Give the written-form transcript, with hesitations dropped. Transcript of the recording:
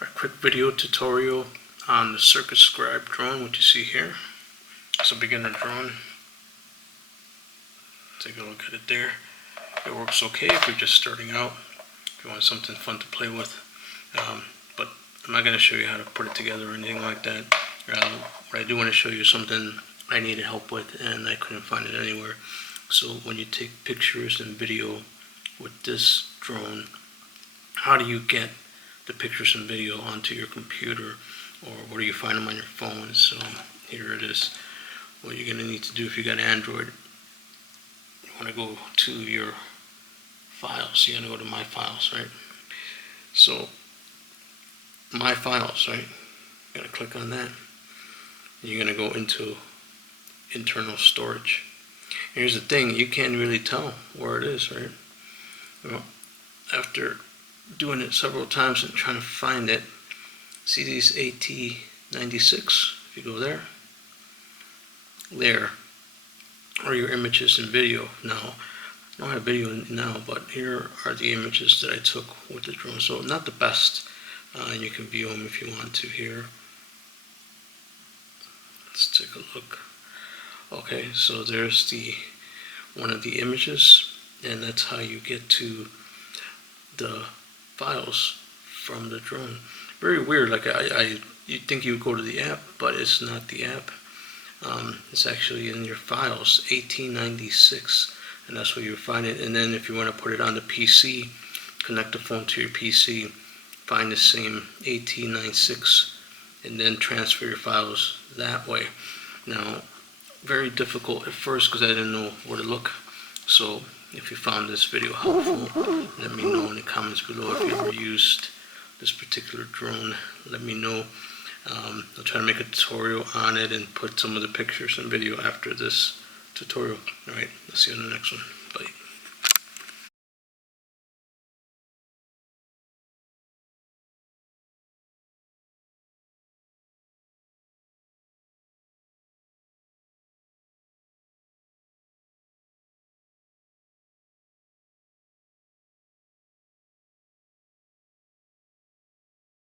our quick video tutorial on the Scribe Drone, what you see here. It's a beginner drone. Take a look at it there. It works okay if you're just starting out, if you want something fun to play with. But I'm not going to show you how to put it together or anything like that. But I do want to show you something I needed help with and I couldn't find it anywhere. So when you take pictures and video with this drone, how do you get the pictures and video onto your computer, or where do you find them on your phone? So here it is. What you're going to need to do if you got Android, you want to go to your files. You're going to go to My Files, right? So My Files, right? You're going to click on that. You're going to go into internal storage. Here's the thing, you can't really tell where it is, right? Well, after doing it several times and trying to find it, see these AT96, if you go there are your images and video. Now, I don't have video now, but here are the images that I took with the drone. So not the best, and you can view them if you want to here. Let's take a look. Okay, so there's one of the images, and that's how you get to the files from the drone. Very weird. Like you'd think you would go to the app, but it's not the app. It's actually in your files, 1896, and that's where you find it. And then if you want to put it on the PC, connect the phone to your PC, find the same 1896, and then transfer your files that way. Now, very difficult at first because I didn't know where to look. So if you found this video helpful, let me know in the comments below. If you ever used this particular drone, let me know. I'll try to make a tutorial on it and put some of the pictures and video after this tutorial. Alright, I'll see you in the next one.